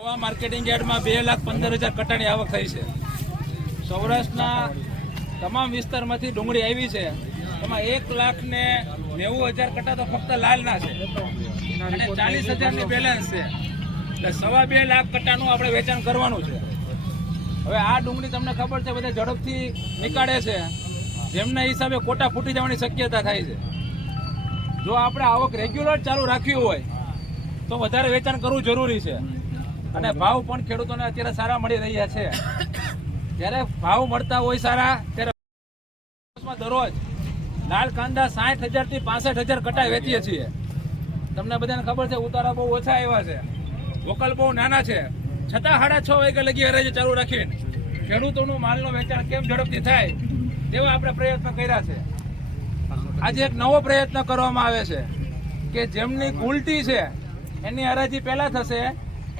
નવા માર્કેટિંગ યાર્ડમાં 2,15,000 કટ્ટાની આવક થઈ છે. સૌરાષ્ટ્રના તમામ વિસ્તારમાંથી ડુંગળી આવી છે. એમાં 1,90,000 કટ્ટા તો ફક્ત લાલના છે અને 40,000ની બેલેન્સ છે. એટલે 2.5 લાખ કટ્ટાનું આપણે વેચાણ કરવાનું છે. હવે આ ડુંગળી તમને ખબર છે બધા ઝડપથી નીકાળે છે, જેમના હિસાબે કોટા ફૂટી જવાની શક્યતા થાય છે. જો આપણે આવક રેગ્યુલર ચાલુ રાખવી હોય તો વધારે વેચાણ કરવું જરૂરી છે અને ભાવ પણ ખેડૂતોને અત્યારે સારા મળી રહ્યા છે. જ્યારે ભાવ મળતા હોય સારા ત્યારે દરરોજ લાલ કાંદા 60,000 થી 65,000 કટ્ટા વેચીએ છીએ. તમને બધાને ખબર છે ઉતારા બહુ ઓછા આવ્યા છે, વોકલ બહુ નાના છે, છતાં 6:30 વાગ્યા લગી હરાજી ચાલુ રાખીને ખેડૂતોનું માલનું વેચાણ કેમ ઝડપથી થાય તેવા આપણે પ્રયત્ન કર્યા છે. આજે એક નવો પ્રયત્ન કરવામાં આવે છે કે જેમની ઉલટી છે એની હરાજી પહેલા થશે,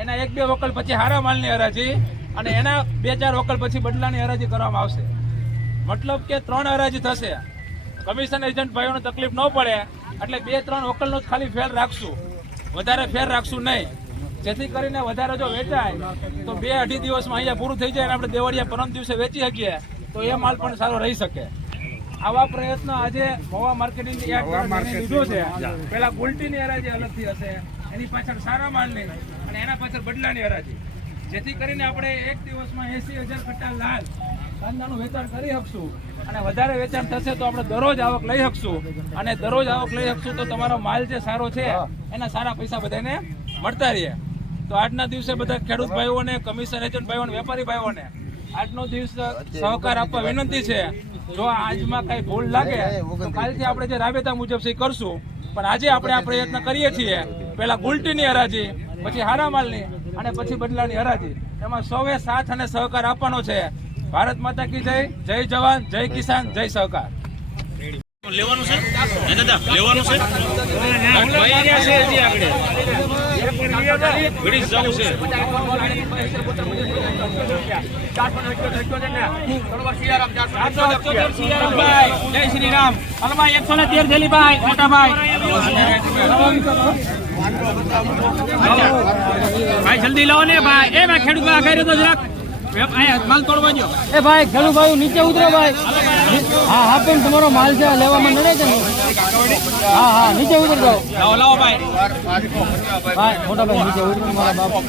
એના 1-2 વકલ પછી હારા માલની હરાજી અને એના 2-4 વકલ પછી બદલાની હરાજી કરવામાં આવશે. મતલબ કે 3 હરાજી થશે. કમિશન એજન્ટ ભાઈઓને તકલીફ ન પડે એટલે 2-3 વકલનો જ ખાલી ફેર રાખશું, વધારે ફેર રાખશું નહીં, જેથી કરીને વધારે જો વેચાય તો 2-2.5 દિવસમાં અહીંયા પૂરું થઈ જાય અને આપણે દેવળિયા પરમ દિવસે વેચી શકીએ તો એ માલ પણ સારો રહી શકે. આવા પ્રયત્ન આજે મહુવા માર્કેટિંગ યાર્ડ લીધો છે. પેલા ઉલટીની હરાજી અલગથી હશે, એની પાછળ સારા માલની અને એના પાછળ બદલાની હરાજી, જેથી કરીને આપણે એક દિવસમાં 80,000 કટ્ટા લાલ કાંદાનું વેચાણ કરી શકશું અને વધારે વેચાણ થશે તો આપણે દરરોજ આવક લઈ શકશું અને દરરોજ આવક લઈ શકશું તો તમારો માલ જે સારો છે એના સારા પૈસા બધાને મળતા રહે. તો આજના દિવસે બધા ખેડૂત ભાઈઓને, કમિશન એજન્ટ ભાઈઓને, વેપારી ભાઈઓને આજનો દિવસ સહકાર આપવા વિનંતી છે. જો આજમાં કઈ ભૂલ લાગે તો કાલથી આપણે જે રાબેતા મુજબ સહી કરશું, પણ આજે આપણે આ પ્રયત્ન કરીએ છીએ. પહેલા ગુલટીની હરાજી, પછી હારા માલની અને પછી બદલાની હરાજી, એમાં સૌએ સાથ અને સહકાર આપવાનો છે. ભારત માતા કી જય, જય જવાન, જય કિસાન, જય સહકાર. લેવાનું છે દાદા, લેવાનું છે ઘડી જવું છે. જય શ્રી રામ. હલમાં 113 થેલી ભાઈ, મોટા ભાઈ ભાઈ જલ્દી લાવો ને ભાઈ. એ ભાઈ ખેડૂત ભાઈ આગળ તો જરાક માલ તોડવા દો. એ ભાઈ ખેડૂત ભાઈ નીચે ઉતરો ભાઈ. હા હા પણ તમારો માલ છે લેવામાં નડે છે ને. હા હા નીચે ઉતર જાઓ. લાવો લાવો ભાઈ. ભાઈ મોટા ભાઈ નીચે ઉતરો મારા બાપ. 50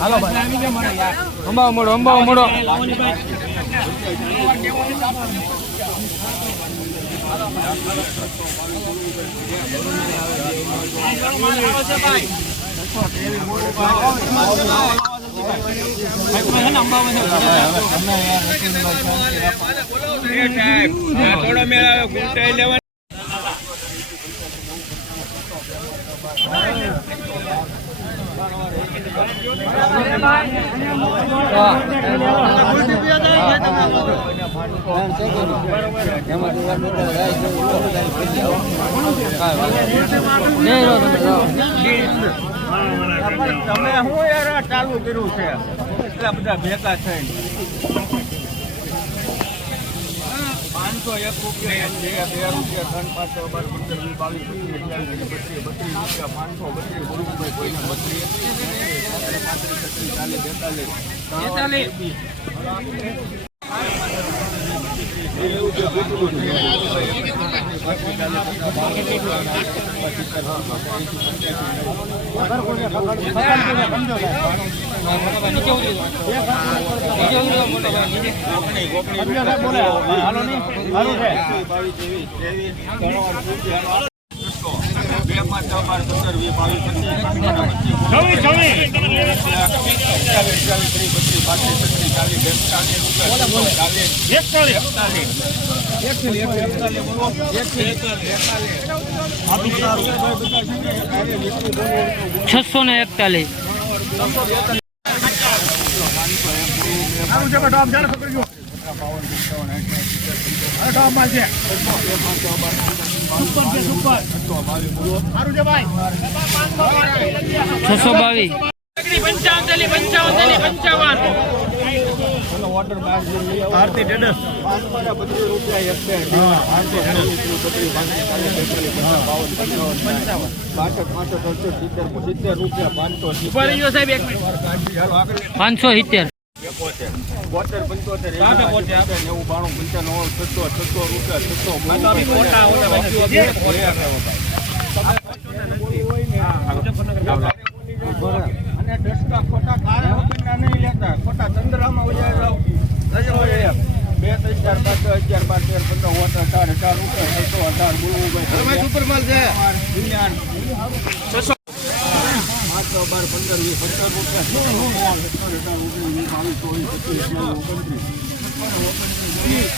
હાલો ભાઈ અંબાવ મોડો, અંબાવ મોડો. તમે હું યાર ચાલુ કર્યું છે એટલા બધા ભેગા થઈને 501 રૂપિયા, 2 રૂપિયા, 3, 5, 12, 15, 20, 22, 32 રૂપિયા, 622 55 55 55 ઓર્ડર બહાર લઈ આવો. આરતી ટેડર્સ. 525 રૂપિયા એક બે. હા, આરતી ટેડર્સ. 70 રૂપિયા 570. ઉપર રહ્યો સાહેબ એક મિનિટ. 570. 72 75 90 92 95 600 રૂપિયા અને દસકા ખોટા કાળા વગરના નહીં લેતા, ખોટા ચંદ્રામાં વયા જાવ. 2 3 4 5 6 11 12 13 15 18 બોલવું ભાઈ સુપર માલ છે. 600 12 15 20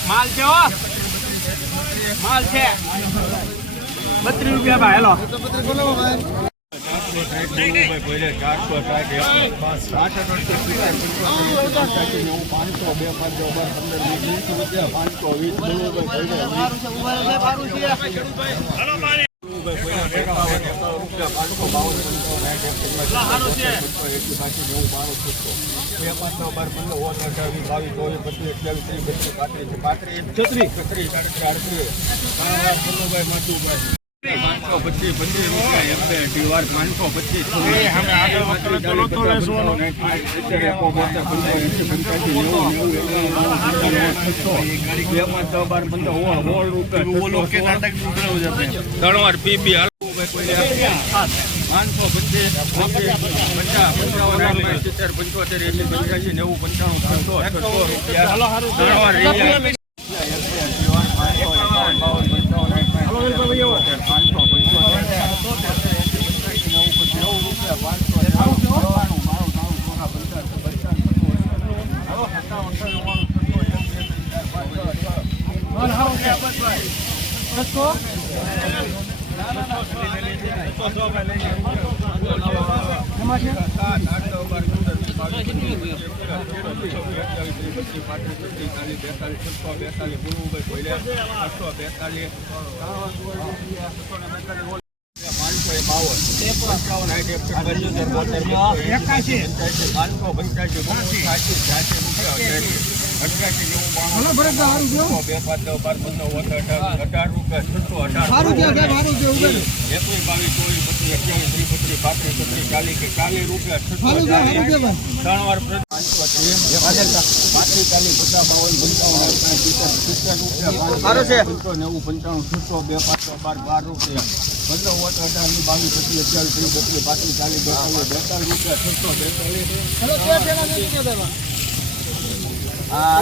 માલ છે હો, માલ છે 32 રૂપિયા ભાઈ.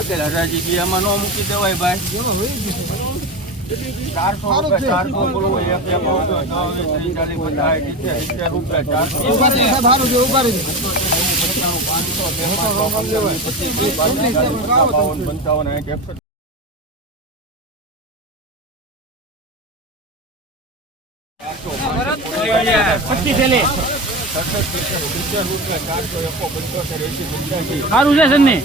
હેલો હરાજી આમાં નો મૂકી દેવાય ભાઈ. 400 રૂપિયા 400 બોલવું એક રૂપિયા 400 સારું છે સન્ની.